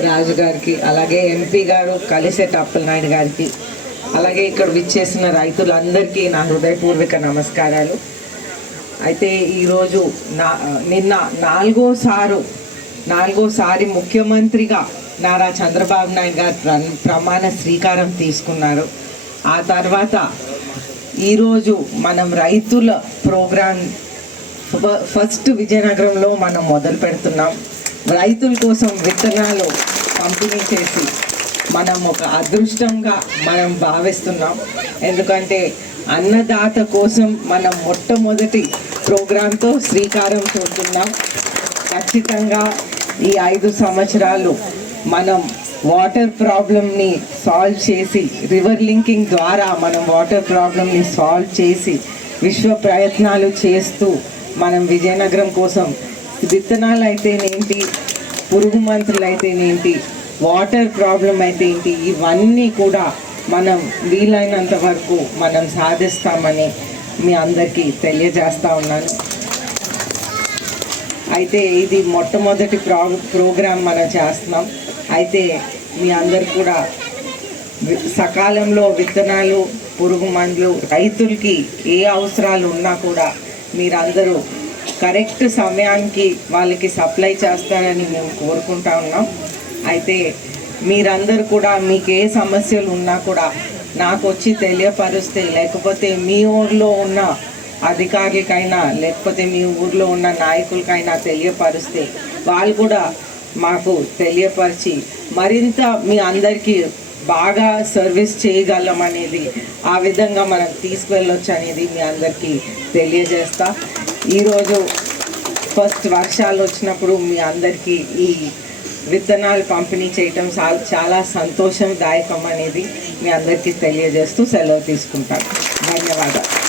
రాజు గారికి అలాగే ఎంపీ గారు కలిసేటి అప్పలనాయుడు గారికి అలాగే ఇక్కడ విచ్చేసిన రైతులందరికీ నా హృదయపూర్వక నమస్కారాలు. అయితే ఈరోజు నా నిన్న నాలుగోసారు నాలుగోసారి ముఖ్యమంత్రిగా నారా చంద్రబాబు నాయుడు గారు ప్ర- ప్రమాణ శ్రీకారం తీసుకున్నారు. ఆ తర్వాత ఈరోజు మనం రైతుల ప్రోగ్రాం ఫ- ఫస్ట్ విజయనగరంలో మనం మొదలు పెడుతున్నాం. రైతుల కోసం విత్తనాలు పంపిణీ చేసి మనం ఒక అదృష్టంగా మనం భావిస్తున్నాం. ఎందుకంటే అన్నదాత కోసం మనం మొట్టమొదటి ప్రోగ్రాంతో శ్రీకారం చూస్తున్నాం. ఖచ్చితంగా ఈ ఐదు సంవత్సరాలు మనం వాటర్ ప్రాబ్లమ్ని సాల్వ్ చేసి రివర్ లింకింగ్ ద్వారా మనం వాటర్ ప్రాబ్లమ్ని సాల్వ్ చేసి విశ్వ ప్రయత్నాలు చేస్తూ మనం విజయనగరం కోసం విత్తనాలు అయితేనేంటి పురుగు మంత్రులు అయితేనేంటి వాటర్ ప్రాబ్లం అయితే ఏంటి ఇవన్నీ కూడా మనం వీలైనంత వరకు మనం సాధిస్తామని మీ అందరికీ తెలియజేస్తూ ఉన్నాను. అయితే ఇది మొట్టమొదటి ప్రో ప్రోగ్రాం మనం చేస్తున్నాం. అయితే మీ అందరు కూడా సకాలంలో విత్తనాలు పురుగు మందులు రైతులకి ఏ అవసరాలు ఉన్నా కూడా మీరందరూ కరెక్ట్ సమయానికి వాళ్ళకి సప్లై చేస్తారని మేము కోరుకుంటా ఉన్నాం. అయితే మీరందరూ కూడా మీకు ఏ సమస్యలు ఉన్నా కూడా నాకు వచ్చి తెలియపరుస్తే లేకపోతే మీ ఊర్లో ఉన్న అధికారులకైనా లేకపోతే మీ ఊర్లో ఉన్న నాయకులకైనా తెలియపరిస్తే వాళ్ళు కూడా మాకు తెలియపరిచి మరింత మీ అందరికీ బాగా సర్వీస్ చేయగలం అనేది ఆ విధంగా మనం తీసుకువెళ్ళొచ్చు అనేది మీ అందరికీ తెలియజేస్తా. ఈరోజు ఫస్ట్ వర్షాలు వచ్చినప్పుడు మీ అందరికీ ఈ విత్తనాలు పంపిణీ చేయటం చాలా చాలా సంతోషదాయకం అనేది మీ అందరికీ తెలియజేస్తూ సెలవు తీసుకుంటాను. ధన్యవాదాలు.